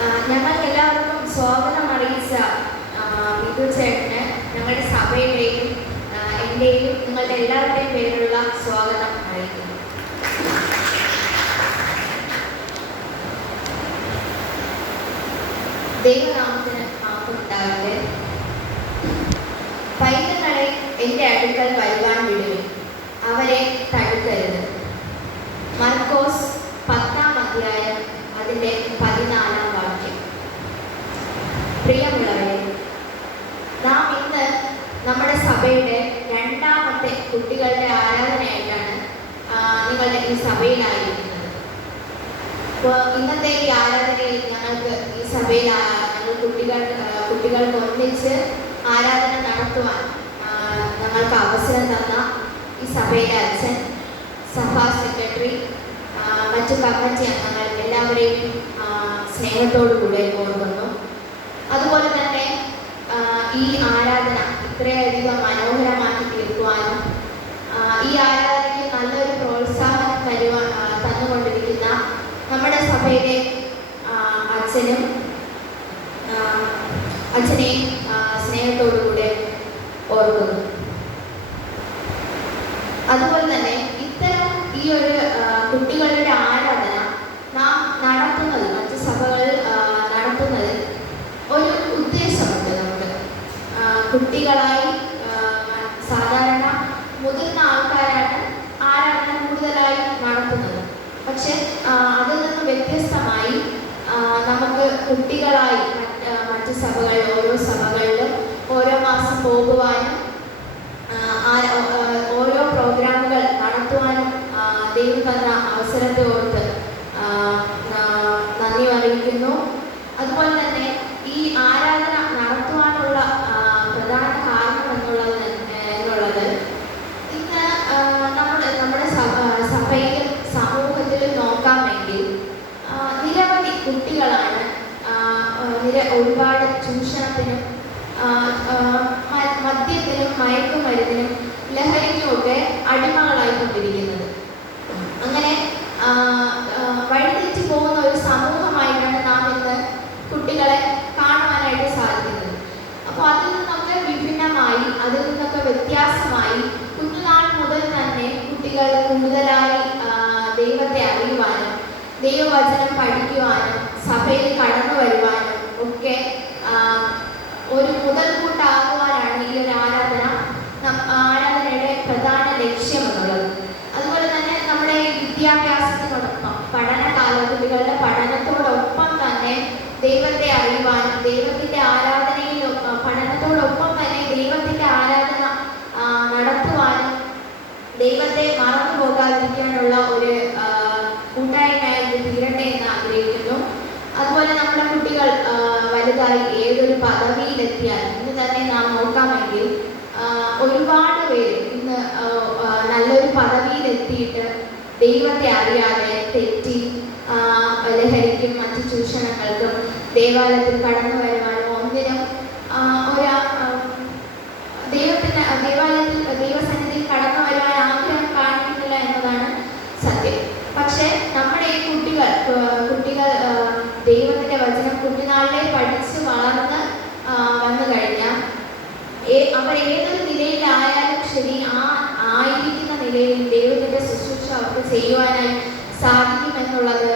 ഞങ്ങൾക്ക് എല്ലാവർക്കും സ്വാഗതം അറിയിച്ച മിഥു ചേട്ടന് ഞങ്ങളുടെ സഭയുടെയും എൻ്റെയും നിങ്ങളുടെ എല്ലാവരുടെയും പേരിലുള്ള സ്വാഗതം അറിയിക്കുന്നു. ദൈവനാമത്തിന് മാപ്പുണ്ടാകട്ടെ. പൈതങ്ങളെ എൻ്റെ അടുക്കൽ വരുവാൻ വിടുവിൻ, അവരെ തടുക്കരുത്. മർക്കോസ് 10-ാം അധ്യായം അതിൻ്റെ 14-ാം വാക്യം. പ്രിയമുള്ളവരെ, നാം ഇന്ന് നമ്മുടെ സഭയുടെ രണ്ടാമത്തെ കുട്ടികളുടെ ആരാധനയായിട്ടാണ് നിങ്ങളുടെ ഈ സഭയിലായിരിക്കുന്നത്. അപ്പോൾ ഇന്നത്തെ ഈ ആരാധനയിൽ ഞങ്ങൾക്ക് ഈ സഭയിൽ കുട്ടികൾക്ക് ഒന്നിച്ച് ആരാധന നടത്തുവാൻ ഞങ്ങൾക്ക് അവസരം തന്ന ഈ സഭയിലെ അച്ഛൻ, സഭാ സെക്രട്ടറി, മറ്റു കമ്മിറ്റി അംഗങ്ങൾ എല്ലാവരെയും സ്നേഹത്തോടുകൂടെ ഓർക്കുന്നു. അതുപോലെ തന്നെ ഈ ആരാധന ഇത്രയധികം മനോഹരമാക്കി തീർക്കുവാനും ഈ ആരാധനയ്ക്ക് നല്ലൊരു പ്രോത്സാഹനം തന്നുകൊണ്ടിരിക്കുന്ന നമ്മുടെ സഭയിലെ അച്ഛനെയും സ്നേഹത്തോടുകൂടെ ഓർക്കുന്നു. അതുപോലെ തന്നെ ഇത്തരം ഈ ഒരു കുട്ടികളുടെ ആരാധന നാം നടത്തുന്നത്, മറ്റ് സഭകൾ നടത്തുന്നത് ഒരു ഉദ്ദേശമുണ്ട്. നമുക്ക് കുട്ടികളായി സാധാരണ മുതിർന്ന ആൾക്കാരാണ് ആരാധന കൂടുതലായി നടത്തുന്നത്. പക്ഷെ അതിൽ നിന്ന് വ്യത്യസ്തമായി നമുക്ക് കുട്ടികളായി മറ്റ് സഭകളിൽ, ഓരോ സഭകളിലും ഓരോ മാസം പോകുവാനും ഓരോ പ്രോഗ്രാമുകൾ നടത്തുവാനും ദൈവം തന്ന അവസരത്തെ ഓർത്ത് നന്ദി അറിയിക്കുന്നു. അതുപോലെ തന്നെ ഈ ആരാധന നടത്തുവാനുള്ള പ്രധാന കാരണം എന്നുള്ളത് ഇന്ന് നമ്മുടെ സഭയിലും സമൂഹത്തിലും നോക്കാമെങ്കിൽ നിരവധി കുട്ടികളാണ് ഒരുപാട് ചൂഷണത്തിനും മദ്യത്തിനും മയക്കുമരുന്നിനും ലഹരിക്കുമൊക്കെ അടിമകളായിക്കൊണ്ടിരിക്കുന്നത്. അങ്ങനെ വഴിതെറ്റി പോകുന്ന ഒരു സമൂഹമായിട്ടാണ് നാം ഇന്ന് കുട്ടികളെ കാണുവാനായിട്ട് സാധിക്കുന്നത്. അപ്പോൾ അതിൽ നിന്നൊക്കെ വിഭിന്നമായി, അതിൽ നിന്നൊക്കെ വ്യത്യാസമായി കുഞ്ഞുനാൾ മുതൽ തന്നെ കുട്ടികൾ കൂടുതലായി ദൈവത്തെ അറിയുവാനും ദൈവവചനം പഠിക്കുവാനും സഭയിൽ കടന്നു വരുവാനും ഒക്കെ ഒരു മുതൽക്കൂട്ടാകുവാനാണ് ഈ ഒരു ആരാധനയുടെ പ്രധാന ലക്ഷ്യം എന്നുള്ളത്. അതുപോലെ തന്നെ നമ്മുടെ വിദ്യാഭ്യാസത്തിനോടൊപ്പം കുട്ടികളുടെ പഠനത്തോടൊപ്പം തന്നെ ദൈവത്തെ അറിയുവാനും ദൈവത്തിൻ്റെ ആരാധനയിലും പഠനത്തോടൊപ്പം തന്നെ ദൈവത്തിൻ്റെ ആരാധന നടത്തുവാനും ദൈവത്തെ മറന്നു പോകാതിരിക്കാനുള്ള ഒരു കൂട്ടായ്മയായി തീരട്ടെ എന്ന് ആഗ്രഹിക്കുന്നു. അതുപോലെ നമ്മുടെ കുട്ടികൾ വലുതായി ഏതൊരു പദവിയിലെത്തിയാൽ ഇന്ന് തന്നെ നാം നോക്കാമെങ്കിൽ ഒരുപാട് പേര് ഇന്ന് നല്ലൊരു പദവിയിലെത്തിയിട്ട് ദൈവത്തെ അറിയാതെ തെറ്റി ലഹരിക്കും മറ്റു ചൂഷണങ്ങൾക്കും ദേവാലയത്തിൽ കടന്നു വരുവാനും ഒന്നിനും ദേവാലയത്തിൽ ദൈവസന്നിധിയിൽ കടന്നു വരുവാൻ ആഗ്രഹം കാണിക്കുന്നില്ല എന്നതാണ് സത്യം. പക്ഷെ നമ്മുടെ ഈ കുട്ടികൾ ദൈവത്തിൻ്റെ വചനം കുഞ്ഞുനാളിലെ പഠിച്ച് വളർന്ന് വന്നു കഴിഞ്ഞാൽ അവർ ഏതൊരു നിലയിലായാലും ശരി, ആയിരിക്കുന്ന നിലയിൽ ദൈവത്തിൻ്റെ ശുശ്രൂഷ അവർക്ക് ചെയ്യുവാനായി സാധിക്കുമെന്നുള്ളത്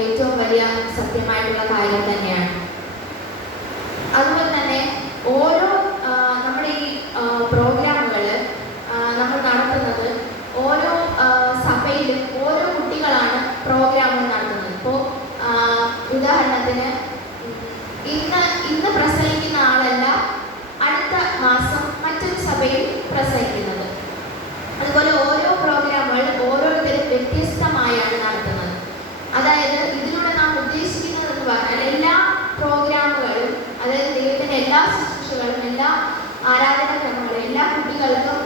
ഏറ്റവും വലിയ സത്യമായിട്ടുള്ള കാര്യം തന്നെയാണ്. അതുപോലെ തന്നെ ഓരോ നമ്മുടെ ഈ പ്രോഗ്രാമുകൾ നമ്മൾ നടത്തുന്നത് ഓരോ സഭയിലും ഓരോ കുട്ടികളാണ് പ്രോഗ്രാമുകൾ നടത്തുന്നത്. ഇപ്പോൾ ഉദാഹരണത്തിന് ഇന്ന് പ്രസംഗിക്കുന്ന ആളല്ല അടുത്ത മാസം മറ്റൊരു സഭയിൽ പ്രസംഗിക്കുന്നത്. അതുപോലെ ഓരോ പ്രോഗ്രാമുകൾ ഓരോരുത്തരും വ്യത്യസ്തമായാണ് നടത്തുന്നത്. അതായത് ഇതിലൂടെ നാം ഉദ്ദേശിക്കുന്നതെന്ന് പറഞ്ഞാൽ എല്ലാ പ്രോഗ്രാമുകളും, അതായത് ദൈവത്തിൻ്റെ എല്ലാ ശുശ്രൂഷകളും എല്ലാ ആരാധനാക്രമങ്ങളും എല്ലാ കുട്ടികൾക്കും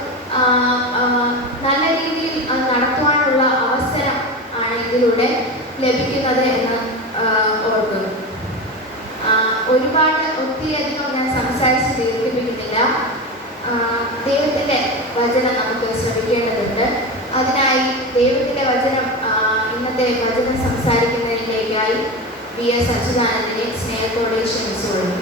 നല്ല രീതിയിൽ നടത്തുവാനുള്ള അവസരം ആണ് ഇതിലൂടെ ലഭിക്കുന്നത് എന്ന് ഓർക്കുന്നു. ഒത്തിരിയധികം ഞാൻ സംസാരിച്ച് ദീർഘിപ്പിക്കുന്നില്ല. ദൈവത്തിൻ്റെ വചനം നമുക്ക് ശ്രമിക്കേണ്ടതുണ്ട്. അതിനായി ദൈവത്തിൻ്റെ വചനം ഇന്നത്തെ വചനം സംസാരിക്കുന്നതിലേക്കായി VS അച്യുതാനന്ദനെ സ്നേഹത്തോടെ ക്ഷണിച്ചുകൊള്ളുന്നു.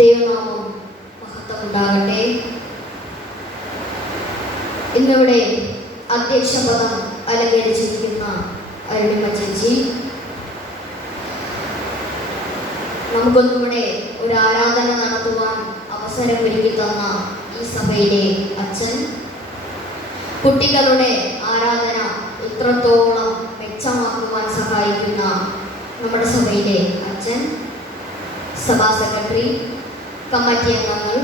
ദൈവനാമം മഹത്വമുണ്ടാകട്ടെ. ഇന്നിവിടെ അധ്യക്ഷ പദം അലങ്കരിച്ചിരിക്കുന്ന അരുണിമ ചേച്ചി, നമുക്കൊന്നിവിടെ ഒരു ആരാധന നടത്തുവാൻ അവസരം ഒരുക്കി തന്ന ഈ സഭയിലെ അച്ഛൻ, കുട്ടികളുടെ ആരാധന ഇത്രത്തോളം മെച്ചമാക്കുവാൻ സഹായിക്കുന്ന നമ്മുടെ സഭയിലെ അച്ഛൻ, സഭാ സെക്രട്ടറി, കമ്മിറ്റി അംഗങ്ങൾ,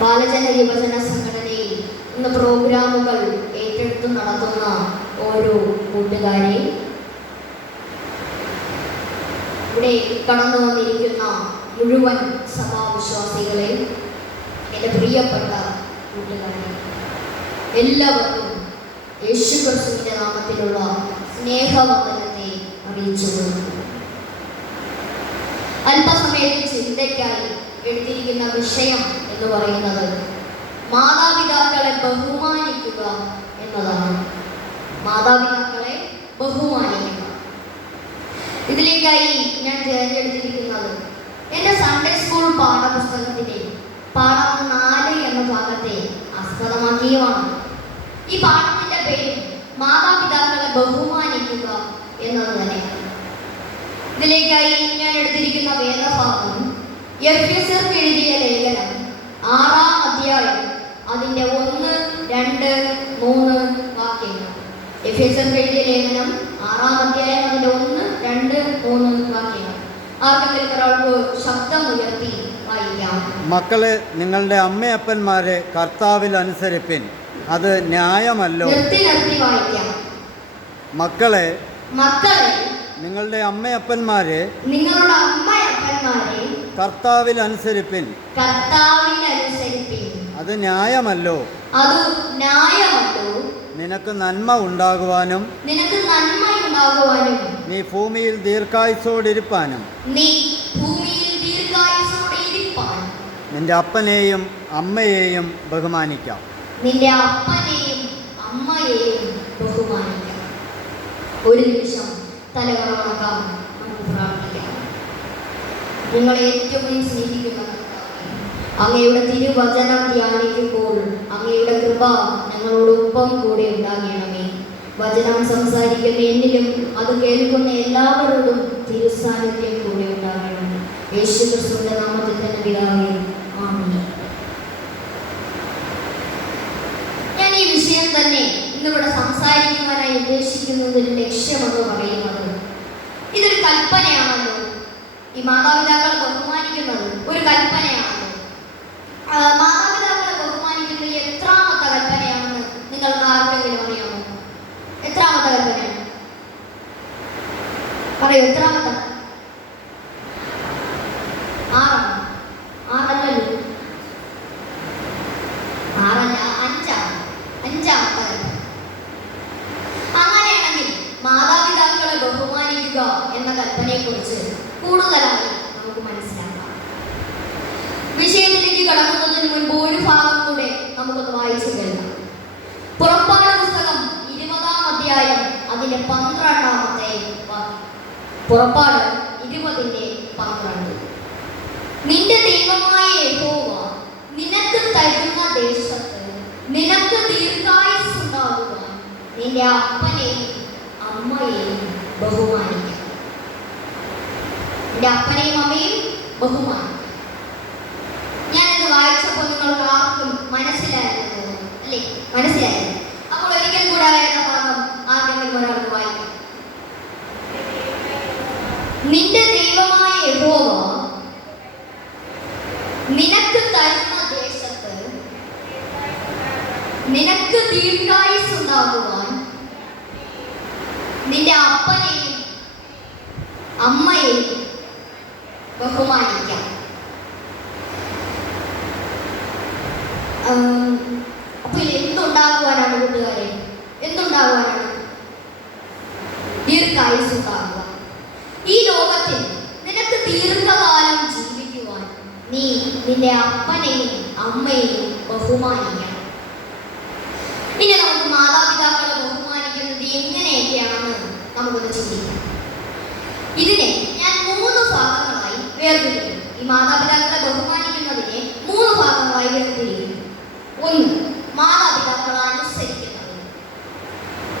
ബാലജന യുവജന സംഘടനയിൽ ഇന്ന് പ്രോഗ്രാമുകൾ ഏറ്റെടുത്ത് നടത്തുന്ന ഓരോ കൂട്ടുകാരെ, ഇവിടെ കടന്നു വന്നിരിക്കുന്ന മുഴുവൻ സഭാവിശ്വാസികളെ, എൻ്റെ പ്രിയപ്പെട്ട കൂട്ടുകാരെ, എല്ലാവർക്കും യേശുക്രിസ്തുവിൻ്റെ നാമത്തിലുള്ള സ്നേഹവന്ദനത്തെ അറിയിച്ചു. അല്പസമയത്തെ ചിന്തയ്ക്കായി എടുത്തിരിക്കുന്ന വിഷയം എന്ന് പറയുന്നത് മാതാപിതാക്കളെ ബഹുമാനിക്കുക എന്നതാണ്. മാതാപിതാക്കളെ ബഹുമാനിക്കുക. ഇതിലേക്കായി ഞാൻ തിരഞ്ഞെടുത്തിരിക്കുന്നത് എൻ്റെ സൺഡേ സ്കൂൾ പാഠപുസ്തകത്തിലെ പാഠം 4 എന്ന ഭാഗത്തെ ആസ്പദമാക്കിയുമാണ്. ഈ പാഠത്തിൻ്റെ പേര് മാതാപിതാക്കളെ ബഹുമാനിക്കുക എന്നത് തന്നെ. ഇതിലേക്കായി ഞാൻ എടുത്തിരിക്കുന്ന വേദഭാഗം എഫെസ്യർക്ക് എഴുതിയ ലേഖനം 6-ാം അധ്യായം അതിൻ്റെ 1, 2, 3 വാക്യങ്ങൾ. എഫെസ്യർക്ക് എഴുതിയ ലേഖനം 6-ാം അധ്യായം അതിൻ്റെ 1, 2, 3 വാക്യങ്ങൾ. ആർക്കെങ്കിലും ഒരാൾക്ക് ശബ്ദം ഉയർത്തി വായിക്കാം. മക്കളെ, നിങ്ങളുടെ അമ്മയപ്പന്മാരെ കർത്താവിൽ അനുസരിപ്പിൻ, അത് ന്യായമല്ലോ. നിർത്തി വായിക്കാം. മക്കളെ, നിങ്ങളുടെ അമ്മയപ്പന്മാരെ കർത്താവിൽ അനുസരിപ്പിൻ, അത് ന്യായമല്ലോ. നിനക്ക് നന്മ ഉണ്ടാകുവാനും നീ ഭൂമിയിൽ ദീർഘായുസ്സോടിരിപ്പാനും നിന്റെ അപ്പനെയും അമ്മയെയും ബഹുമാനിക്കാം. ഒരു നിമിഷം തലകറക്കാം, നമുക്ക് പ്രാർത്ഥിക്കാം. നിങ്ങളെ ഏറ്റവും സ്നേഹിക്കുന്ന അങ്ങയുടെ തിരുവചനം ധ്യാനിക്കുമ്പോൾ അങ്ങയുടെ കൃപ ഞങ്ങളോടൊപ്പം കൂടെ ഉണ്ടാകണമേ. വചനം സംസാരിക്കുന്ന എന്നിലും അത് കേൾക്കുന്ന എല്ലാവരോടും തിരുസാന്നിധ്യം കൂടെ ഉണ്ടാകണമേ. യേശുക്രിസ്തുവിന്റെ നാമത്തിൽ തന്നെ പിതാവേ, ആമേൻ. ഞാൻ ഈ വിഷയം തന്നെ ഇന്നിവിടെ സംസാരിക്കുവാനായി ഉദ്ദേശിക്കുന്നതിന്റെ ലക്ഷ്യമെന്ന് പറയുന്നത്, ഇതൊരു കൽപ്പനയാണല്ലോ. ഈ മാതാപിതാക്കളെ ബഹുമാനിക്കുന്നത് ഒരു കൽപ്പനയാണല്ലോ. മാതാപിതാക്കളെ ബഹുമാനിക്കുന്നത് എത്രാമത്തെ കൽപ്പനയാണെന്ന് നിങ്ങൾക്ക് ആർക്കെങ്കിലും അറിയാമോ? എത്രാമത്തെ കൽപ്പനയാണ്? പറയൂ, എത്രാമത്തെ? 6-അല്ലല്ലോ, 6 അല്ല, 5-ാമത്തെ കൽപ്പന. അങ്ങനെയാണെങ്കിൽ മാതാപിതാക്കളെ ബഹുമാനിക്കുക എന്ന കൽപ്പനയെക്കുറിച്ച് കൂടുതലായി നമുക്ക് മനസ്സിലാക്കാം. വിഷയത്തിലേക്ക് കടക്കുന്നതിന് മുൻപ് ഒരു ഭാഗം കൂടെ നമുക്കൊന്ന് വായിച്ചു കേൾക്കാം. പുറപ്പാട് പുസ്തകം 20-ാം അധ്യായം അതിന്റെ 12-ാമത്തെ വാക്യം. പുറപ്പാട് 20:12. നിന്റെ ദൈവമായ യഹോവ നിനക്ക് തരുന്ന ദേശത്ത് നിനക്ക് ദീർഘായുസ്സുണ്ടാകുവാൻ നിന്റെ അപ്പനെയും അമ്മയെയും ബഹുമാനിക്കണം. നിന്റെ അപ്പനെയും അമ്മയും ബഹുമാനിക്കണം. ഞാനിത് വായിച്ചപ്പോൾ നിങ്ങൾക്ക് ആർക്കും മനസ്സിലായിരുന്നു അല്ലേ? മനസ്സിലായിരുന്നു. അപ്പോൾ ഒരിക്കൽ കൂടെ വേണ്ട ഭാഗം ആർക്കെങ്കിലും ഒരാൾക്ക് വായിക്കാം. നിന്റെ ദൈവമായ യഹോവ നിനക്ക് തരുന്ന ദേശത്ത് നിനക്ക് ദീർഘായുസ്സുണ്ടാകുവാൻ നിന്റെ അപ്പനെയും അമ്മയെയും ബഹുമാനിക്കാം. അപ്പൊ എന്തുണ്ടാകുവാനാണ് കൂട്ടുകാരെ? എന്തുണ്ടാകുവാനാണ്? ദീർഘായുസ്സുണ്ടാകുക. ഈ ലോകത്തിൽ നിനക്ക് ദീർഘകാലം ജീവിക്കുവാൻ നീ നിന്റെ അപ്പനെയും അമ്മയെയും ബഹുമാനിക്കണം. ഇനി നമുക്ക് മാതാപിതാക്കളെ ബഹുമാനിക്കുന്നത് എങ്ങനെയൊക്കെയാണെന്ന് നമുക്കൊന്ന് ചിന്തിക്കാം. ഇതിനെ ഞാൻ 3 ഭാഗങ്ങളായി വേർതിരിക്കുന്നു. ഈ മാതാപിതാക്കളെ ബഹുമാനിക്കുന്നതിനെ 3 ഭാഗങ്ങളായി വേർതിരിക്കുന്നു. 1, മാതാപിതാക്കളെ അനുസരിക്കുന്നത്.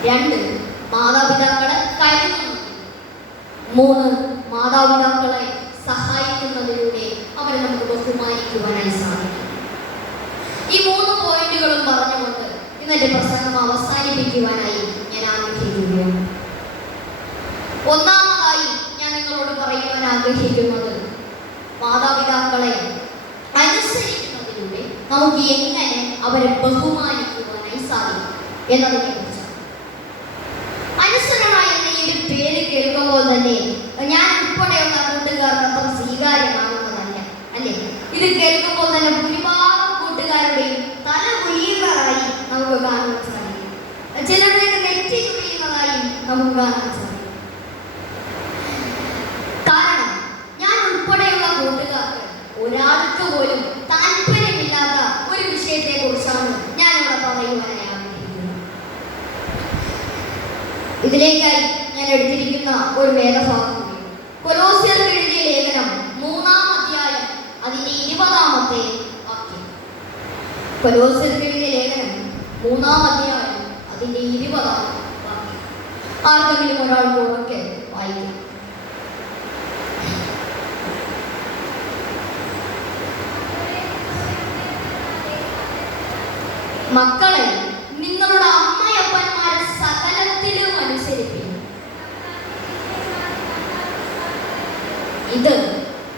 2, മാതാപിതാക്കളെ കരുതുന്നത്. 3, മാതാപിതാക്കളെ സഹായിക്കുന്നതിലൂടെ അവരെ നമുക്ക് ബഹുമാനിക്കുവാനായി സാധിക്കും. ഈ 3 പോയിന്റുകളും പറഞ്ഞുകൊണ്ട് ഇന്നത്തെ പ്രസംഗം അവസാനിപ്പിക്കുവാനായി ഞാൻ ആഗ്രഹിക്കുകയാണ്. ഒന്നാമതായി ഞാൻ നിങ്ങളോട് പറയുവാൻ ആഗ്രഹിക്കുന്നത് മാതാപിതാക്കളെ അനുസരിക്കുന്നതിലൂടെ നമുക്ക് എങ്ങനെ അവരെ ബഹുമാനിക്കുവാനായി സാധിക്കും എന്നതിനെ കുറിച്ചാണ്. അനുസരണ എന്ന ഈ ഒരു പേര് കേൾക്കുമ്പോൾ തന്നെ ഞാൻ ഉൾപ്പെടെയുള്ള കൂട്ടുകാർക്ക് അത്ര സ്വീകാര്യമാകുന്നതല്ല, അല്ലേ? ഇത് കേൾക്കുമ്പോൾ തന്നെ ഭൂരിഭാഗം കൂട്ടുകാരുടെയും തല കുഴിയുന്നതായി നമുക്ക് കാണാൻ സാധിക്കും. ചിലരുടെയൊക്കെ നെറ്റി ചുഴിയുന്നതായി നമുക്ക് കാണാൻ സാധിക്കും. കാരണം ഞാൻ ഉൾപ്പെടെയുള്ള കൂട്ടുകാർക്ക് ഒരാൾക്ക് പോലും താല്പര്യമില്ലാത്ത ഒരു വിഷയത്തെ കുറിച്ചാണ് ഞാൻ ഇവിടെ പറയുവാനായി ആഗ്രഹിക്കുന്നത്. ഇതിലേക്കായി ഞാൻ എടുത്തിരിക്കുന്ന ഒരു വേദഭാഗം കൊലോസ്യർക്ക് എഴുതിയ ലേഖനം 3-ാം അധ്യായം അതിന്റെ 20-ാമത്തെ വാക്യം. കൊലോസ്യർക്ക് എഴുതിയ ലേഖനം 3-ാം അധ്യായം അതിന്റെ 20-ാം വാക്യം. ആർക്കെങ്കിലും ഒരാൾക്ക് ഉറക്കെ വായിക്കാം. മക്കളെ, നിങ്ങളുടെ അമ്മയപ്പന്മാരെ സകലത്തിലും അനുസരിപ്പിക്കും. ഇത്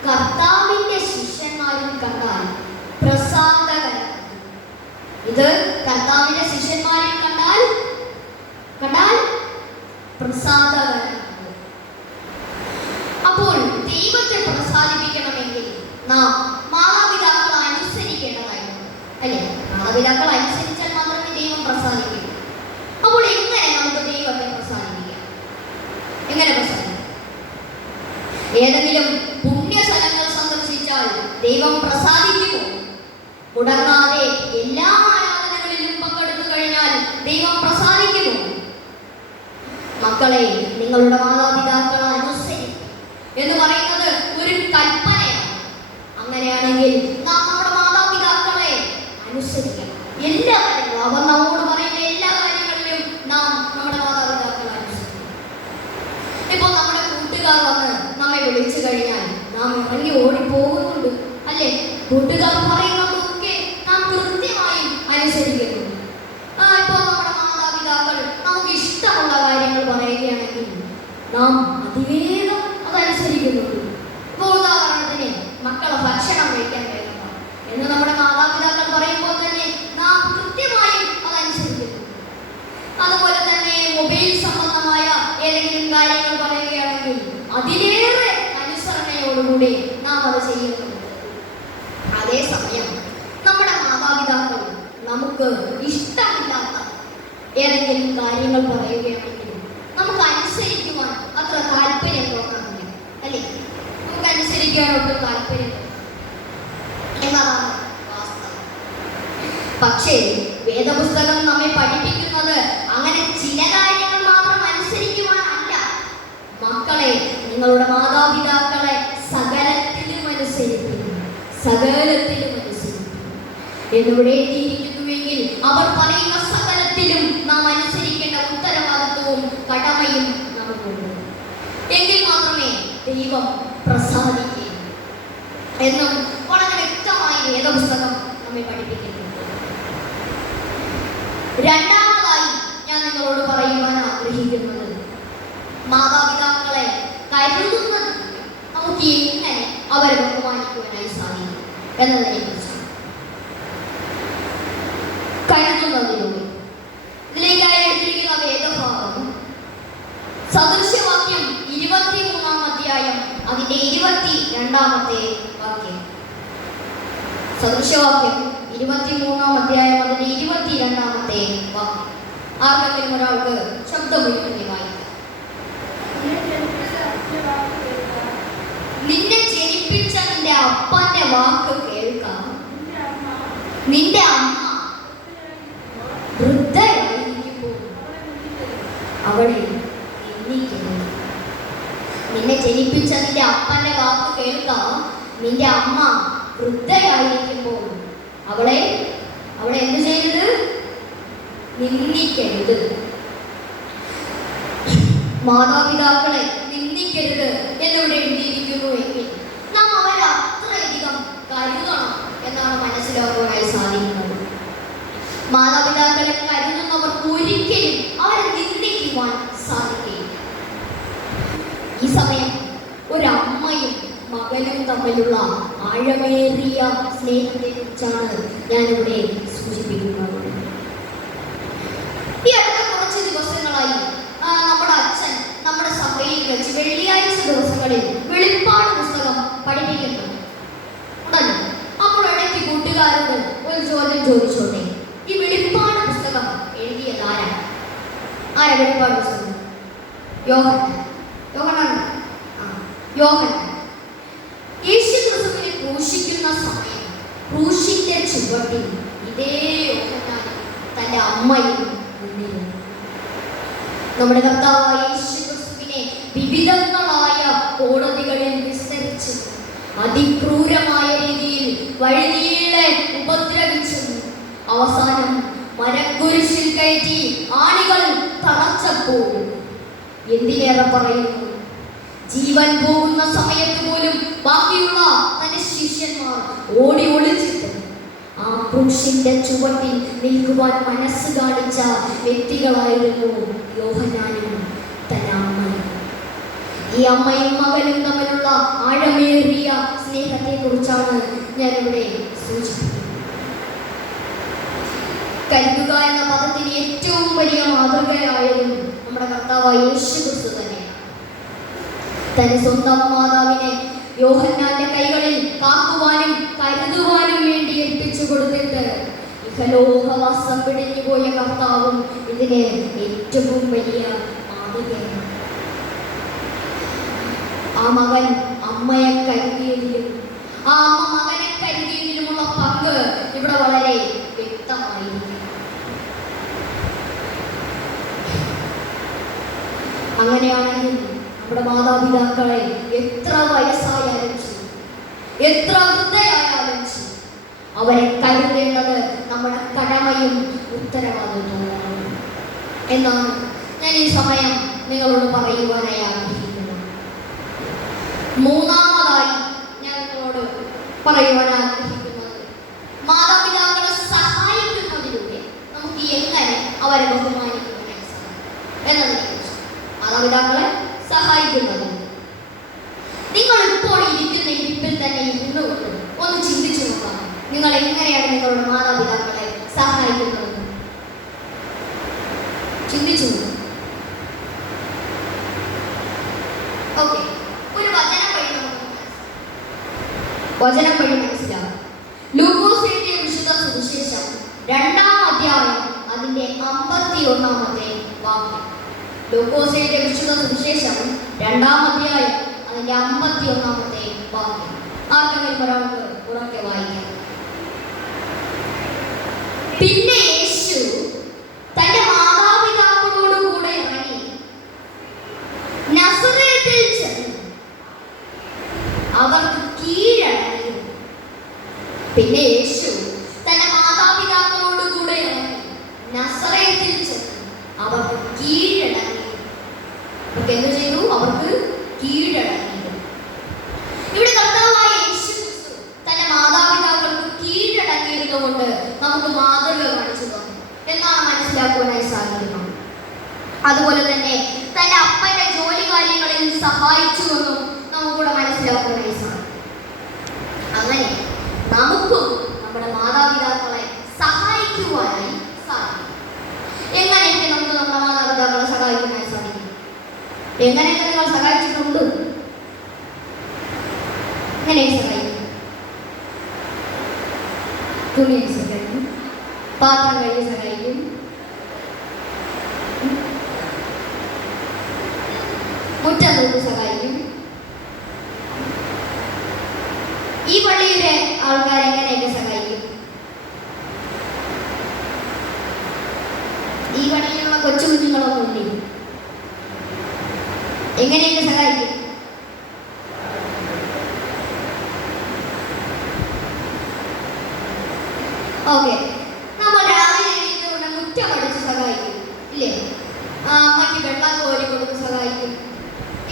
കർത്താവിന്റെ ശിഷ്യന്മാരിൽ കണ്ടാൽ പ്രസാദകരം. ഇത് കർത്താവിന്റെ ശിഷ്യന്മാരിൽ കണ്ടാൽ പ്രസാദകരം. അപ്പോൾ ദൈവത്തെ പ്രസാദിപ്പിക്കണമെങ്കിൽ നാം മാതാപിതാക്കളെ അനുസരിക്കേണ്ടതായിരുന്നു, അല്ലേ? മാതാപിതാക്കളെ അനുസരിച്ചാൽ മാത്രമേ ദൈവം പ്രസാദിക്കൂ. അപ്പോൾ എങ്ങനെ നമുക്ക് ദൈവത്തെ പ്രസാദിപ്പിക്കാം? എങ്ങനെ പ്രസാദിക്കാം? ഏതെങ്കിലും പുണ്യസ്ഥലങ്ങൾ സന്ദർശിച്ചാൽ ദൈവം പ്രസാദിക്കുമോ? മുടങ്ങാതെ എല്ലാ ആരാധനകളിലും പങ്കെടുത്തു കഴിഞ്ഞാൽ ദൈവം പ്രസാദിക്കുമോ? മക്കളെ, നിങ്ങളുടെ മാതാപിതാക്കളെ അനുസരിക്കും എന്ന് പറയുന്നത് ഒരു കൽപ്പനയാണ്. അങ്ങനെയാണെങ്കിൽ നാം നമ്മുടെ മാതാപിതാക്കളെ അനുസരിക്കണം. എല്ലാ കാര്യങ്ങളും അവർ നമ്മോട് പറയുന്ന എല്ലാ കാര്യങ്ങളിലും നാം നമ്മുടെ മാതാപിതാക്കളെ അനുസരിക്കണം. ഇപ്പോൾ നമ്മുടെ കൂട്ടുകാർ വന്ന് നമ്മെ വിളിച്ചു കഴിഞ്ഞാൽ നാം ഇറങ്ങി ഓടിപ്പോകുന്നുണ്ട്, അല്ലേ? കൂട്ടുകാർ പറയുന്നതൊക്കെ നാം കൃത്യമായും അനുസരിക്കുന്നു. ഇപ്പോൾ നമ്മുടെ മാതാപിതാക്കൾ നമുക്ക് ഇഷ്ടമുള്ള കാര്യങ്ങൾ പറയുകയാണെങ്കിൽ നാം അതിവേഗം അതനുസരിക്കുന്നുണ്ട്. ഇപ്പോൾ ഉദാഹരണത്തിന് മക്കളെ ഭക്ഷണം കഴിക്കാൻ വേണ്ട എന്ന് നമ്മുടെ മാതാപിതാക്കൾ പറയുമ്പോൾ തന്നെ നാം കൃത്യമായും അതനുസരിക്കുന്നു. അതുപോലെ തന്നെ മൊബൈൽ സംബന്ധമായ ഏതെങ്കിലും കാര്യങ്ങൾ പറയുകയാണെങ്കിൽ അതിലേറെ അനുസരണയോടുകൂടി നാം അത് ചെയ്യുന്നുണ്ട്. അതേസമയം നമ്മുടെ മാതാപിതാക്കൾ നമുക്ക് ഇഷ്ടമില്ലാത്ത ഏതെങ്കിലും കാര്യങ്ങൾ പറയുകയാണെങ്കിൽ നമുക്ക് അനുസരിക്കുവാൻ അത്ര താല്പര്യം തോന്നാറില്ല, അല്ലേ? നമുക്ക് അനുസരിക്കാൻ ഒട്ടും താല്പര്യം എന്നതാണ് വാസ്തവം. പക്ഷേ വേദപുസ്തകം നമ്മെ പഠിപ്പിക്കുന്നത് അങ്ങനെ ചില കാര്യങ്ങൾ മാത്രം അനുസരിക്കുവാനല്ല. മക്കളെ, നിങ്ങളുടെ മാതാപിതാക്കളെ സകലത്തിലും അനുസരിപ്പിക്കും, സകലത്തിലും അനുസരിപ്പിക്കും എന്നിവിടെ എഴുതിയിരിക്കുന്നുവെങ്കിൽ അവർ പറയുന്ന സകലത്തിലും നാം അനുസരിക്കേണ്ട ഉത്തരവാദിത്വവും കടമയും നമുക്കുണ്ട്. എങ്കിൽ മാത്രമേ ദൈവം പ്രസാദിക്കൂ എന്നും വളരെ വ്യക്തമായി വേദപുസ്തകം നമ്മെ പഠിപ്പിക്കുന്നു. രണ്ടാമതായി ഞാൻ നിങ്ങളോട് പറയുവാൻ ആഗ്രഹിക്കുന്നത് മാതാപിതാക്കളെ കരുതുന്നത് അവരെ ബഹുമാനിക്കുവാനായി സാധിക്കും എന്നതിനെ കുറിച്ചാണ്. കരുതുന്നതിലൂടെ ഇതിലേക്കായി എടുത്തിരിക്കുന്ന വേദഭാഗം സദൃശ്യവാക്യം 23-ാം അധ്യായം അതിന്റെ 22-ാമത്തെ വാക്യം. സദൃശ്യവാക്യം 23-ാം അധ്യായം അതിന്റെ 22-ാമത്തെ വാക്യം. ആർക്കെങ്കിലും ഒരാൾക്ക് ശബ്ദമുയർത്തി വായിക്കാം. നിന്നെ ജനിപ്പിച്ച നിന്റെ അപ്പന്റെ വാക്ക് കേൾക്കാം. നിന്റെ അമ്മ വൃദ്ധയായിരിക്കുമ്പോൾ അവളെ നിന്ദിക്കരുത്. നിന്നെ ജനിപ്പിച്ച നിന്റെ അപ്പന്റെ വാക്ക് കേൾക്കാം. നിന്റെ അമ്മ വൃദ്ധയായിരിക്കുമ്പോൾ അവളെ എന്ത് ചെയ്യരുത്? നിന്ദിക്കരുത്. മാതാപിതാക്കളെ നിന്ദിക്കരുത് എന്നിവിടെ എഴുതിയിരിക്കുന്നു എങ്കിൽ നാം അവരെ അത്രയധികം കരുതണം എന്നാണ് മനസ്സിലാക്കുവാനായി സാധിക്കുന്നത്. മാതാപിതാക്കളെ കരുതുന്നവർക്ക് ഒരിക്കലും അവരെ നിന്ദിക്കുവാൻ സാധിക്കില്ല. ഈ സമയം ഒരമ്മയും മകനും തമ്മിലുള്ള ആഴമേറിയ സ്നേഹത്തെ കുറിച്ചാണ് ഞാനിവിടെ സൂചിപ്പിക്കുന്നത്. ഈ അടുത്ത കുറച്ച് ദിവസങ്ങളായി നമ്മുടെ അച്ഛൻ നമ്മുടെ സഭയിൽ വെച്ച് വെള്ളിയാഴ്ച ദിവസങ്ങളിൽ വെളിപ്പാട് പുസ്തകം പഠിപ്പിക്കുന്നുണ്ട്. ഉടനെ അപ്പോൾ ഇടയ്ക്ക് കൂട്ടുകാരോട് ഒരു ചോദ്യം ചോദിച്ചോട്ടെ, ഈ വെളിപ്പാട് പുസ്തകം എഴുതിയത് ആരാ വെളിപ്പാട് പുസ്തകം? യോഹന്നാൻ. യേശു ക്രിസ്തുവിനെ ക്രൂശിക്കുന്ന സമയം ക്രൂശിന്റെ ചുവട്ടിൽ ഇതേ യോഹന്നാൻ തന്റെ അമ്മയും മുന്നിലും. നമ്മുടെ കർത്താവായ യേശു ക്രിസ്തുവിനെ വിവിധങ്ങളായ കോടതികളിൽ വിസ്തരിച്ചു, അതിക്രൂരമായ രീതിയിൽ വഴിനീളെ ഉപദ്രവിച്ചു, അവസാനം മരക്കുരിശിൽ കയറ്റി ആണികൾ തറച്ചപ്പോൾ എന്തിനേറെ പറയുന്നു, ജീവൻ പോകുന്ന സമയത്ത് പോലും ബാക്കിയുള്ള തന്റെ ശിഷ്യന്മാർ ഓടി ഒളിച്ചിട്ട് ആ ക്രൂശിന്റെ ചുവട്ടിൽ നിൽക്കുവാൻ മനസ്സ് കാണിച്ച വ്യക്തികളായിരുന്നു യോഹന്നാനും തന്റെ അമ്മയും. ഈ അമ്മയും മകനും തമ്മിലുള്ള ആഴമേറിയ സ്നേഹത്തെ കുറിച്ചാണ് ഞാനിവിടെ സൂചിപ്പിക്കുന്നത്. കരുതുക എന്ന പദത്തിന് ഏറ്റവും വലിയ മാതൃകയായതും നമ്മുടെ കർത്താവായ യേശു ക്രിസ്തു തന്നെയാണ്. തന്റെ സ്വന്തം മാതാവിനെ യോഹന്നാന്റെ കൈകളിൽ കാക്കുവാനും കരുതുവാനും വേണ്ടി ഏൽപ്പിച്ചു കൊടുത്തിട്ട് ഇഹലോകവാസം പിടിഞ്ഞു പോയ കർത്താവും ഇതിന് ഏറ്റവും വലിയ മാതൃകയാണ്. ആ മകൻ അമ്മയെ കരുതിയതിലും ആ അമ്മ മകനെ കരുതിയതിലുമുള്ള പങ്ക് ഇവിടെ വളരെ വ്യക്തമായിരിക്കും. അങ്ങനെയാണെങ്കിൽ നമ്മുടെ മാതാപിതാക്കളെ എത്ര വയസ്സായാലും ശരി, എത്ര വൃദ്ധയായാലും ശരി, അവരെ കരുതേണ്ടത് നമ്മുടെ കടമയും ഉത്തരവാദിത്വമാണ് എന്നാണ് ഞാൻ ഈ സമയം നിങ്ങളോട് പറയുവാനായി ആഗ്രഹിക്കുന്നത്. മൂന്നാമതായി ഞാൻ നിങ്ങളോട് പറയുവാൻ ആഗ്രഹിക്കുന്നത്, മാതാപിതാക്കളെ സഹായിക്കുന്നതിലൂടെ നമുക്ക് എങ്ങനെ അവരെ ബഹുമാനിക്കുവാനായി സാധിക്കും എന്നതിനെക്കുറിച്ച്. മാതാപിതാക്കളെ സഹായിക്കുന്നത്, നിങ്ങൾ ഇപ്പോൾ ഇരിക്കുന്ന ഇരിപ്പിൽ തന്നെ ഇരുന്നുകൊണ്ട് ഒന്ന് ചിന്തിച്ചു നോക്കാം, നിങ്ങൾ എങ്ങനെയാണ് നിങ്ങളുടെ മാതാപിതാക്കളെ സഹായിക്കുന്നത്? ചിന്തിച്ചു നോക്കാം. ഓക്കെ, ഒരു വചനം വഴി മനസ്സിലാവും. ലൂക്കോസ് എഴുതിയ വിശുദ്ധ സുവിശേഷം 2-ാം അധ്യായം അതിന്റെ 51-ാമത്തെ വാക്യം. ലൂക്കോസ് എഴുതിയ വിശുദ്ധ സുവിശേഷം 2-ാം അധ്യായം അതിന്റെ 51-ാമത്തെ വാക്യം. ആർക്കെങ്കിലും ഒരാൾക്ക് ഉറക്കെ വായിക്കാം. പിന്നെ യേശു തന്റെ മാതാപിതാക്കളോട് കൂടെ ഇറങ്ങി നസറേത്തിൽ ചെന്നു അവർക്ക് കീഴടങ്ങി. പിന്നെ യേശു തന്റെ മാതാപിതാക്കളോട് കൂടെ ഇറങ്ങി നസറേത്തിൽ ചെന്നു അവർക്ക് കീഴടങ്ങി. അവർക്ക് എന്ത് ചെയ്തു? അവർക്ക് കീഴടങ്ങി. ഇവിടെ കർത്താവായ യേശു തന്റെ മാതാപിതാക്കൾക്ക് കീഴടങ്ങിയിരുന്നുകൊണ്ട് നമുക്ക് മാതൃക കാണിച്ചു തന്നു എന്നാണ് മനസ്സിലാക്കുവാനായി സാധിക്കുന്നത്. അതുപോലെ തന്നെ തന്റെ അപ്പന്റെ ജോലി കാര്യങ്ങളിൽ സഹായിച്ചുവെന്നും നമുക്കിവിടെ മനസ്സിലാക്കുവാനായി സാധിക്കും. എങ്ങനെയൊക്കെ നിങ്ങൾ സഹായിച്ചിട്ടുണ്ട്? എങ്ങനെ സഹായിക്കും? തുണി സഹായിക്കും, പാത്രം കഴുകി സഹായിക്കും, മുറ്റം തൂക്കി സഹായിക്കും. ഈ പള്ളിയുടെ ആൾക്കാർ എങ്ങനെയൊക്കെ സഹായിക്കും? ഈ പള്ളിയിലുള്ള കൊച്ചു കുഞ്ഞുങ്ങളൊന്നും ഇല്ലേ? എങ്ങനെയൊക്കെ സഹായിക്കും? ഓക്കെ, നമ്മൾ രാവിലെ എഴുതിക്കൊണ്ട് മുറ്റം അടിച്ച് സഹായിക്കും ഇല്ലേ? അമ്മയ്ക്ക് വെള്ളം കോരി കൊടുത്ത് സഹായിക്കും.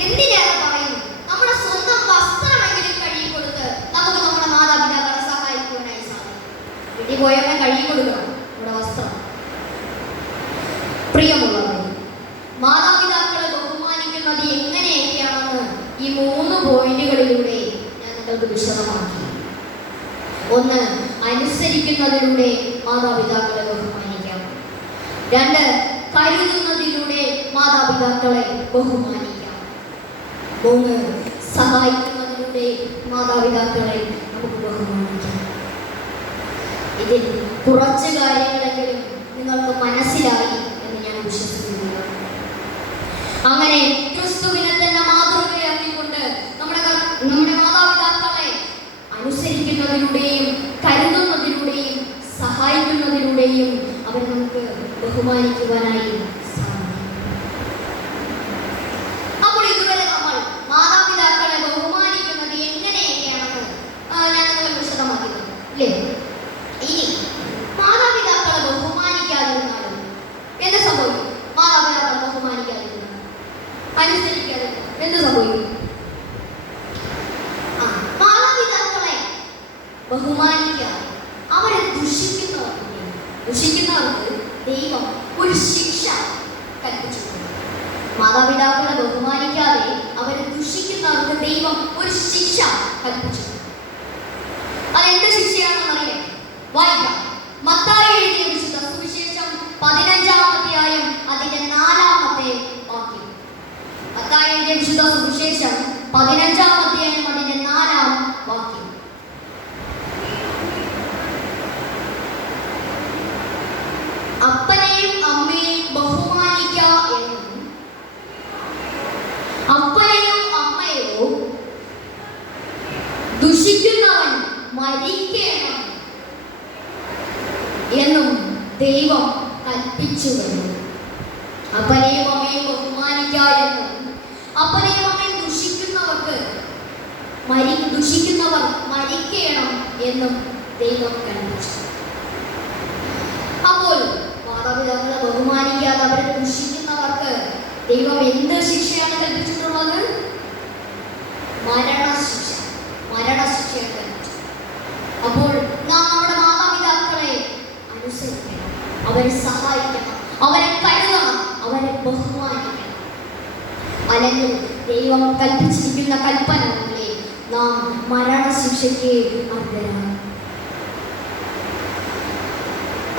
എന്തിനേറെ പറയുന്നു, നമ്മുടെ സ്വന്തം വസ്ത്രമെങ്കിലും കഴുകി കൊടുത്ത് നമുക്ക് നമ്മുടെ മാതാപിതാക്കളെ സഹായിക്കുവാനായി സാധിക്കും. വീട്ടിൽ പോയവരെ കഴുകി കൊടുക്കണം നമ്മുടെ വസ്ത്രം. പ്രിയമുള്ളവരെ, മാതാപിതാക്കളെ ബഹുമാനിക്കുന്നത് എങ്ങനെയൊക്കെയാണെന്ന് ഈ 3 പോയിന്റുകളിലൂടെ ഞാൻ നിങ്ങൾക്ക് വിശദമാക്കി. 1, അനുസരിക്കുന്നതിലൂടെ മാതാപിതാക്കളെ ബഹുമാനിക്കാം. 2, കരുതുന്നതിലൂടെ മാതാപിതാക്കളെ ബഹുമാനിക്കാം. 3, സഹായിക്കുന്നതിലൂടെ മാതാപിതാക്കളെ നമുക്ക് ബഹുമാനിക്കാം. ഇതിൽ കുറച്ച് കാര്യങ്ങളെങ്കിലും നിങ്ങൾക്ക് മനസ്സിലായി എന്ന് ഞാൻ വിശ്വസിക്കുന്നു. അങ്ങനെ ക്രിസ്തുവിനെ തന്നെ മാതൃകയാക്കിക്കൊണ്ട് നമ്മുടെ മാതാപിതാക്കളെ അനുസരിക്കുന്നതിലൂടെയും കരുതുന്നതിലൂടെയും സഹായിക്കുന്നതിലൂടെയും അവർ നമുക്ക് ബഹുമാനിക്കുവാനായി സാധിക്കും. അപ്പോൾ ഇതുവരെ നമ്മൾ മാതാപിതാക്കളെ ബഹുമാനിക്കുന്നത് എങ്ങനെയൊക്കെയാണെന്ന് ഞാൻ നിങ്ങൾ വിശദമാക്കുന്നത് അല്ലേ? ഇനി മാതാപിതാക്കളെ ബഹുമാനിക്കാതിരുന്നാലും എന്ത് സംഭവിക്കും? മാതാപിതാക്കളെ ബഹുമാനിക്കാതിരുന്നാലും അനുസരിക്കാതിരുന്നാലും എന്ത് സംഭവിക്കും? മാതാപിതാക്കളെ ബഹുമാനിക്കാതെ അവരെ ദുഷിക്കുന്നവർക്ക് ദൈവം ഒരു ശിക്ഷ കൽപ്പിച്ചിട്ടുണ്ട്. മാതാപിതാക്കളെ ബഹുമാനിക്കാതെ അവരെ ദുഷിക്കുന്നവർക്ക് ദൈവം ഒരു ശിക്ഷ കൽപ്പിച്ചിട്ടുണ്ട്. അതെന്ത് ശിക്ഷയാണെന്ന് അറിയാം? വായിക്കാം. മത്തായി എഴുതിയ വിശുദ്ധ സുവിശേഷം 15-ാം അധ്യായം അതിന്റെ 4-ാമത്തെ വാക്യം. മത്തായി എഴുതിയ വിശുദ്ധ സുവിശേഷം 15-ാം അധ്യായം അതിന്റെ 4-ാം വാക്യം. അപ്പനെയും അമ്മയെയും ബഹുമാനിക്ക എന്നും അപ്പനെയോ അമ്മയോ ദുഷിക്കുന്നവൻ മരിക്കണം എന്നും ദൈവം കൽപ്പിച്ചു. അപ്പനെയും അമ്മയും ബഹുമാനിക്ക എന്നും അപ്പനെയും അമ്മയും ദുഷിക്കുന്നവർ മരിക്കണം എന്നും ദൈവം കൽപ്പിച്ചു. അപ്പോൾ മാതാപിതാക്കളെ ബഹുമാനിക്കാതെ അവരെ ദുഷിക്കുന്നവർക്ക് ദൈവം എന്ത് ശിക്ഷയാണ് കൽപ്പിച്ചിട്ടുള്ളത്? മരണശിക്ഷയാണ് കൽപ്പിച്ചത്. അപ്പോൾ നാം നമ്മുടെ മാതാപിതാക്കളെ അനുസരിക്കണം, അവരെ സഹായിക്കണം, അവരെ കരുതണം, അവരെ ബഹുമാനിക്കണം. അല്ലെങ്കിൽ ദൈവം കൽപ്പിച്ചിരിക്കുന്ന കൽപ്പനകളെ നാം മരണശിക്ഷയ്ക്ക് അർഹരാണ്.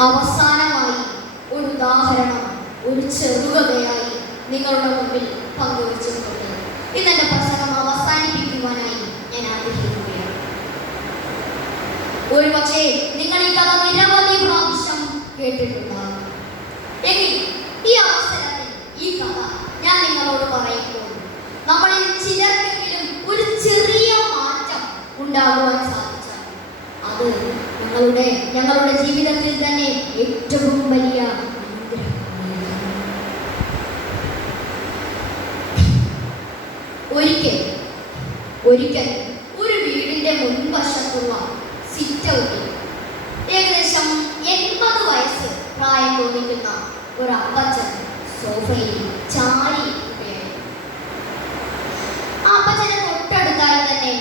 അവസാനമായി ഒരു ഉദാഹരണം, ഒരു ചെറുകഥയായി നിങ്ങളുടെ മുമ്പിൽ പങ്കുവെച്ചിട്ടുണ്ട്. ഇന്നെന്റെ പ്രസംഗം അവസാനിപ്പിക്കുവാനായി ഞാൻ ആഗ്രഹിക്കുകയാണ്. ഒരു പക്ഷേ നിങ്ങൾ ഈ കഥ നിരവധി പ്രാവശ്യം കേട്ടിട്ടുണ്ടാകും. എങ്കിൽ ഈ അവസരത്തിൽ ഈ കഥ ഞാൻ നിങ്ങളോട് പറയുമ്പോൾ നമ്മളിൽ ചിലർക്കെങ്കിലും ഒരു ചെറിയ മാറ്റം ഉണ്ടാകുവാൻ സാധിച്ചാൽ അത് ഞങ്ങളുടെ ജീവിതത്തിൽ തന്നെ ഏറ്റവും വലിയ അനുഗ്രഹമാണ്. ഒരിക്കൽ ഒരു വീടിന്റെ മുൻവശത്തുള്ള സിറ്റൗട്ടിൽ ഏകദേശം 80 വയസ്സ് പ്രായം തോന്നിക്കുന്ന ഒരു അപ്പച്ചൻ സോഫയിൽ ചാരിയിരിക്കുകയായിരുന്നു. ആ അപ്പച്ചനെ തൊട്ടടുത്തായി തന്നെ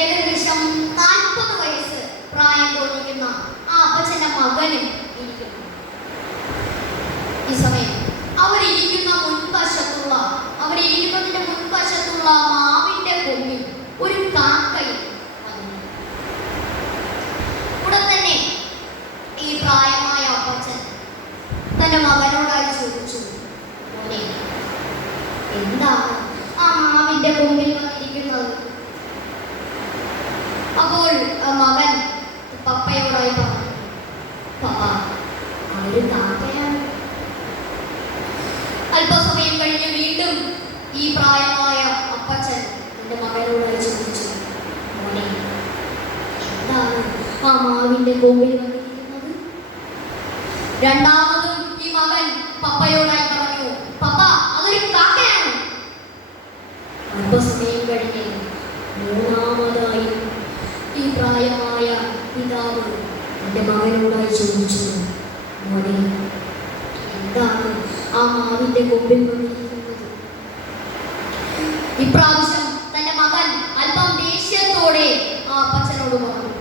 ഏകദേശം 40 വയസ്സ് പ്രായം തോന്നിക്കുന്ന ആ അപ്പച്ചന്റെ മകനും ഇരിക്കുന്നു. ഈ സമയം അവരിരിക്കുന്നതിന്റെ മുൻവശത്തുള്ള മാവിന്റെ കൊമ്പിൽ ഒരു കാക്കയും വന്നു. ഉടൻ തന്നെ ഈ പ്രായമായ അപ്പച്ചൻ തന്റെ മകനോടായി ചോദിച്ചു, മോനെ, എന്താണ് മകൻ പപ്പയോടായി പറഞ്ഞു, പപ്പ അവര് കാക്കയാണ്. അല്പസമയം കഴിഞ്ഞ് വീണ്ടും ഈ പ്രായമായ അപ്പച്ചൻ എൻ്റെ മകനോടായി ചോദിച്ചു, മോനെ എന്താണ് ആ മാവിന്റെ കൊമ്പിൽ വന്നിരിക്കുന്നത്? രണ്ടാമതും ഈ മകൻ പപ്പയോടായി പറഞ്ഞു, പപ്പ അതൊരു കാക്കയാണ്. അല്പസമയം കഴിഞ്ഞ് മൂന്നാമതായി ഈ പ്രായമായ പിതാവ് എൻ്റെ മകനോടായി ചോദിച്ചു, മോനെ എന്താണ് ആ മാവിന്റെ കൊമ്പിൽ വന്നിരിക്കുന്നത്? ഇപ്രാവശ്യം തന്റെ മകൻ അല്പം ദേഷ്യത്തോടെ ആ അപ്പച്ചനോട് പറഞ്ഞു,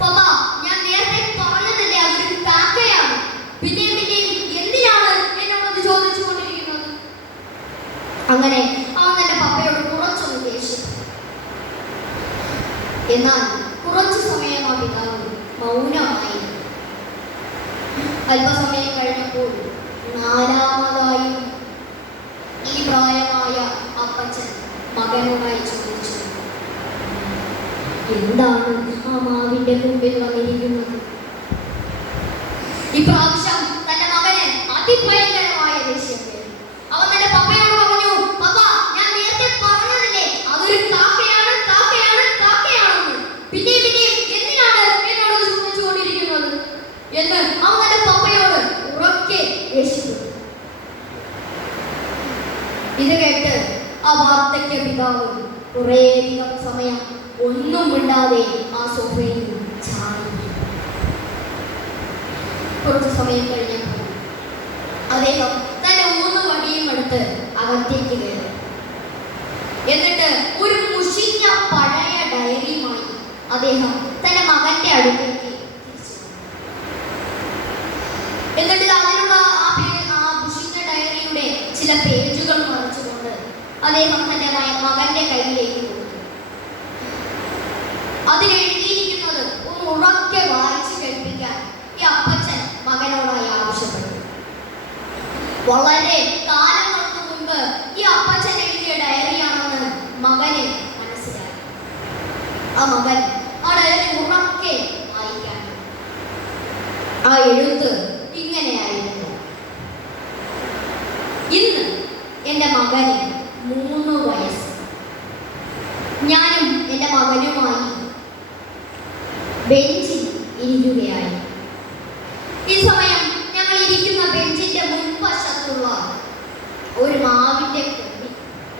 പപ്പ ഞാൻ നേരത്തെ പറഞ്ഞതല്ലേ അതൊരു കാക്കയാണ്, പിന്നെയും എന്തിനാണ് എന്നോടത് ചോദിച്ചു കൊണ്ടിരിക്കുന്നത്? അങ്ങനെ അവൻ തന്റെ പപ്പയോട് കുറച്ചൊന്ന് ദേഷ്യം. എന്നാൽ കുറച്ചു സമയം ആ പിതാവ് മൗനമായി. അല്പസമയം കഴിഞ്ഞപ്പോൾ നാലാമതായും ഈ പ്രായമായ അപ്പച്ചൻ മകനോടായി ചോദിച്ചു, എന്താണ് ആ മാവിന്റെ മുമ്പിൽ വന്നിരിക്കുന്നത്? ഇപ്രാവശ്യം തന്റെ മകന് അതിഭയങ്കരമായ ദേഷ്യം വരും. അവൻ തന്റെ പപ്പയോട് പറഞ്ഞു, പപ്പ ഞാൻ നേരത്തെ പറഞ്ഞതല്ലേ അതൊരു കാക്കയാണ് കാക്കയാണ് കാക്കയാണെന്ന്, പിന്നെയും എന്തിനാണ് എന്നോട് ചോദിച്ചുകൊണ്ടിരിക്കുന്നത് എന്ന് അവൻ തന്റെ പപ്പയോട് ഉറക്കെ ദേഷ്യപ്പെട്ടു. ഇത് കേട്ട് ആ വാർദ്ധക്യ പിതാവ് കുറേയധികം സമയം ഒന്നും മിണ്ടാതെ ആ സോഫയിൽ ചാടി. കുറച്ചു സമയം കഴിഞ്ഞപ്പോൾ അദ്ദേഹം തന്റെ ഊന്നുവടിയും എടുത്ത് അകത്തേക്ക് കയറി. എന്നിട്ട് ഒരു മുഷിഞ്ഞ പഴയ ഡയറിയുമായി അദ്ദേഹം തന്റെ മകന്റെ അടുത്തേക്ക് തിരിച്ചു. എന്നിട്ട് അതിലുള്ള ആ മുഷിഞ്ഞ ഡയറിയുടെ ചില പേജുകൾ മറിച്ചുകൊണ്ട് അദ്ദേഹം തന്റെ മകന്റെ കയ്യിലേക്ക് കൊടുത്തു. അതിലെഴുതിയിരിക്കുന്നത് ഒന്ന് ഉറക്കെ വായിച്ചു കേൾപ്പിക്കാൻ ഈ അപ്പച്ചൻ മകനോടായി ആവശ്യപ്പെട്ടു. വളരെ കാലങ്ങൾക്ക് മുൻപ് ഈ അപ്പച്ചൻ എഴുതിയ ഡയറിയാണെന്ന് മകന് മനസ്സിലായി. ആ മകൻ ആ ഡയറി ഉറക്കെ വായിക്കാൻ. ആ എഴുത്ത് ഇങ്ങനെയായിരുന്നു: ഇന്ന് എൻ്റെ മകന് 3 വയസ്സ്. ഞാനും എൻ്റെ മകനുമായി ബെഞ്ചിൽ ഇരിക്കുകയായി. ഈ സമയം ഞങ്ങൾ ഇരിക്കുന്ന ബെഞ്ചിന്റെ മുൻവശത്തുള്ള ഒരു മാവിന്റെ കൊമ്പിൽ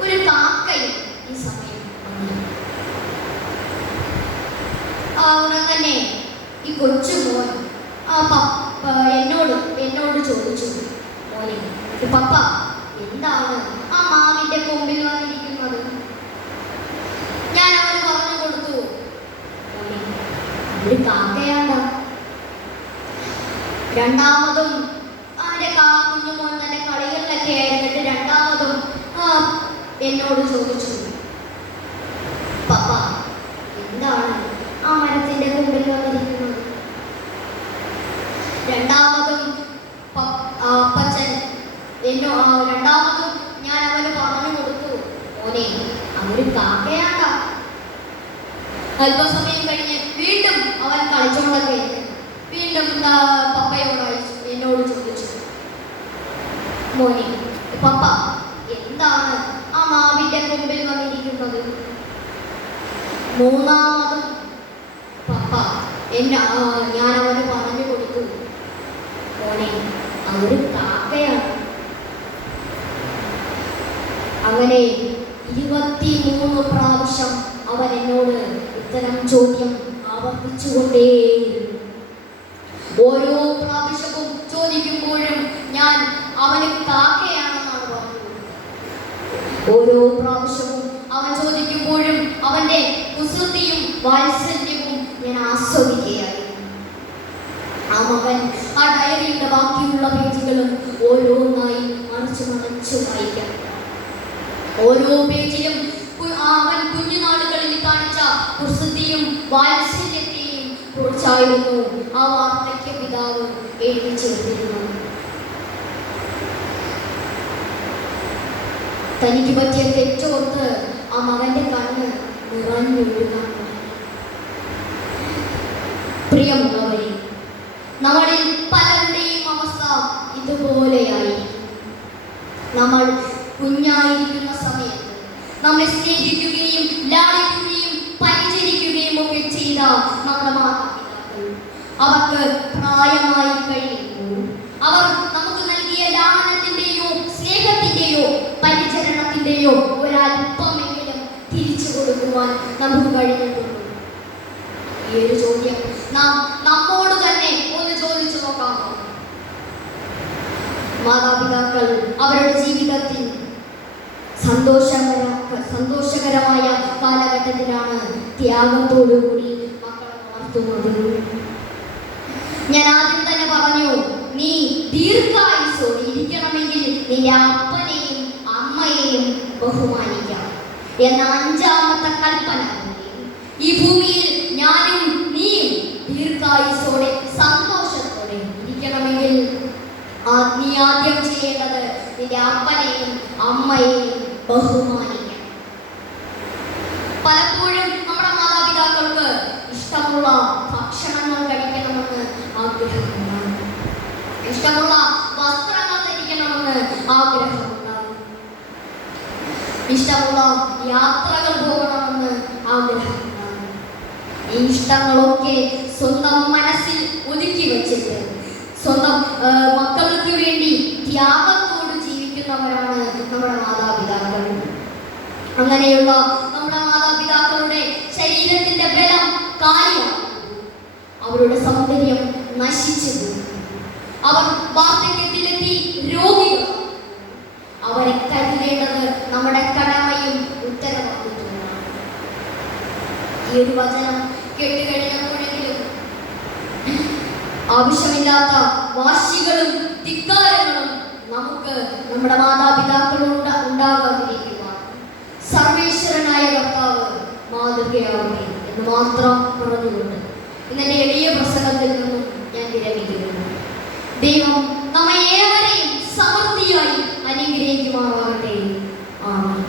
ഒരു കാക്കയും ഈ സമയം ഉടൻ തന്നെ ഈ കൊച്ചുമോൻ എന്നോട് ചോദിച്ചു, മോനെ പപ്പ എന്താണ് ആ മാവിന്റെ കൊമ്പിൽ വന്നിരിക്കുന്നത്? ഞാൻ അവന് പറഞ്ഞു കൊടുത്തു, ഒരു കാക്കയാണ്ട. രണ്ടാമതും അവന്റെ കുഞ്ഞുമോൻ തന്നെ കളികളിലൊക്കെ ആയിരുന്നിട്ട് രണ്ടാമതും എന്നോട് ചോദിച്ചു, പപ്പ എന്താണ് ആ മരത്തിന്റെ കൊമ്പിൽ വന്നിരിക്കുന്നത്? രണ്ടാമതും അപ്പച്ചൻ രണ്ടാമതും ഞാൻ അവന് പറഞ്ഞു കൊടുത്തു, മോനെ അതൊരു കാക്കയാണ്ട. അല്പസമയം കഴിഞ്ഞ് വീണ്ടും അവൻ കളിച്ചോണ്ടൊക്കെ വീണ്ടും പപ്പയോടായി എന്നോട് ചോദിച്ചു, മോനെ പപ്പ എന്താണ് ആ മാവിന്റെ കൊമ്പിൽ വന്നിരിക്കുന്നത്? മൂന്നാമതും പപ്പ ഞാൻ അവന് പറഞ്ഞു കൊടുത്തു, മോനെ അതൊരു കാക്കയാണ്. അങ്ങനെ 23 പ്രാവശ്യം അവൻ എന്നോട് ഇത്തരം ചോദ്യം ആവർത്തിച്ചുകൊണ്ടേയിരുന്നു. ഓരോ പ്രാവശ്യവും ചോദിക്കുമ്പോഴും ഞാൻ അവന് കാക്കയാണെന്നാണ് പറഞ്ഞത്. ഓരോ പ്രാവശ്യവും അവൻ ചോദിക്കുമ്പോഴും അവന്റെ കുസൃതിയും വാത്സല്യവും ഞാൻ ആസ്വദിക്കുകയായിരുന്നു. ആ മകൻ ആ ഡയറിയുടെ ബാക്കിയുള്ള പേജുകളും ഓരോന്നായി മറിച്ചു വായിക്കാം. ഓരോ പേജിലും അവൻ കുഞ്ഞുനാളുകളിൽ കാണിച്ച കുസൃതിയും വാത്സല്യത്തെയും കുറിച്ചായിരുന്നു ആ വാർദ്ധക്യ പിതാവ് എഴുതി ചേർത്തിരുന്നത്. തനിക്ക് പറ്റിയ തെറ്റോർത്ത് ആ മകന്റെ കണ്ണ് നിറഞ്ഞൊഴുകാൻ. പ്രിയമുള്ളവരെ, നമ്മളിൽ പലരുടെയും അവസ്ഥ ഇതുപോലെയായി. നമ്മൾ കുഞ്ഞായിരിക്കുന്ന സമയത്ത് നമ്മെ സ്നേഹിക്കുകയും ലാളിക്കുകയും പരിചരിക്കുകയും ഒക്കെ ചെയ്ത നമ്മുടെ മാതാപിതാക്കൾ അവർക്ക് പ്രായമായി കഴിയുമ്പോൾ അവർ നമുക്ക് നൽകിയ ലാളനത്തിന്റെയോ സ്നേഹത്തിന്റെയോ പരിചരണത്തിന്റെയോ ഒരല്പമെങ്കിലും തിരിച്ചു കൊടുക്കുവാൻ നമുക്ക് കഴിഞ്ഞിട്ടുണ്ട്. ഈ ഒരു ചോദ്യം നാം നമ്മോട് തന്നെ ഒന്ന് ചോദിച്ചു നോക്കാമോ? മാതാപിതാക്കൾ അവരുടെ ജീവിതത്തിൽ സന്തോഷകരമായ കാലഘട്ടത്തിലാണ് ത്യാഗത്തോടുകൂടി മക്കളെ വളർത്തുന്നത്. ഞാൻ ആദ്യം തന്നെ പറഞ്ഞു, നീ ദീർഘായുസ്സോടെ ഇരിക്കണമെങ്കിൽ നിന്റെ അപ്പനെയും അമ്മയെയും ബഹുമാനിക്കാം എന്ന 5ാമത്തെ കൽപ്പന ഈ ഭൂമിയിൽ ഞാനും നീയും ദീർഘായുസ്സോടെ സന്തോഷത്തോടെ ഇരിക്കണമെങ്കിൽ നീ ആദ്യം ചെയ്യേണ്ടത് നിന്റെ അപ്പനെയും അമ്മയെയും ബഹുമാനിക്കണം. പലപ്പോഴും നമ്മുടെ മാതാപിതാക്കൾക്ക് ഇഷ്ടമുള്ള ഭക്ഷണങ്ങൾ കഴിക്കണമെന്ന് ആഗ്രഹമുണ്ടാകും, ഇഷ്ടമുള്ള വസ്ത്രങ്ങൾ ധരിക്കണമെന്ന് ആഗ്രഹമുണ്ടാകും, ഇഷ്ടമുള്ള യാത്രകൾ പോകണമെന്ന് ആഗ്രഹമുണ്ടാകും. ഈ ഇഷ്ടങ്ങളൊക്കെ സ്വന്തം മനസ്സിൽ ഒതുക്കി വച്ചിട്ട് സ്വന്തം മക്കൾക്ക് വേണ്ടി ത്യാഗത്തോട് ജീവിക്കുന്നവരാണ് നമ്മുടെ മാതാപിതാക്കൾ. അങ്ങനെയുള്ള നമ്മുടെ മാതാപിതാക്കളുടെ ശരീരത്തിന്റെ ബലം കാലിയാകും, അവരുടെ സൗന്ദര്യം നശിച്ചു പോകും, അവർ വാർദ്ധക്യത്തിലെത്തി രോഗികളാകും. അവരെ കരുതേണ്ടത് നമ്മുടെ കടമയും ഉത്തരവാദിത്വമാണ്. ഈ ഒരു വചനം കേട്ടുകഴിഞ്ഞപ്പോഴെങ്കിലും ആവശ്യമില്ലാത്ത വാശികളും ധിക്കാരങ്ങളും നമുക്ക് നമ്മുടെ മാതാപിതാക്കളോട് ഉണ്ടാകാതിരിക്കുവാൻ സർവേശ്വരനായ കർത്താവ് മാതൃകയാവട്ടെ എന്ന് മാത്രം പറഞ്ഞുകൊണ്ട് ഇന്നെന്റെ എളിയ പ്രസംഗത്തിൽ നിന്നും ഞാൻ വിരമിക്കുന്നു. ദൈവം നമ്മെ ഏവരെയും സമൃദ്ധിയായി അനുഗ്രഹിക്കുമാറാകട്ടെ. ആമേൻ.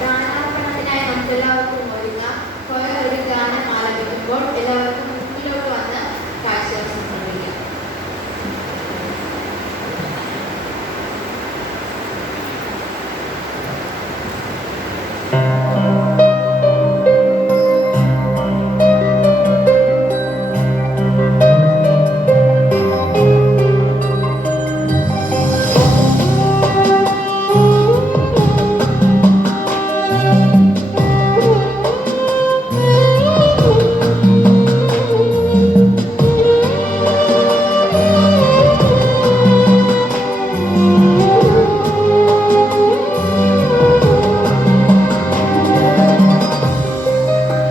ദാനാർപ്പണത്തിനായി നമുക്കെല്ലാവർക്കും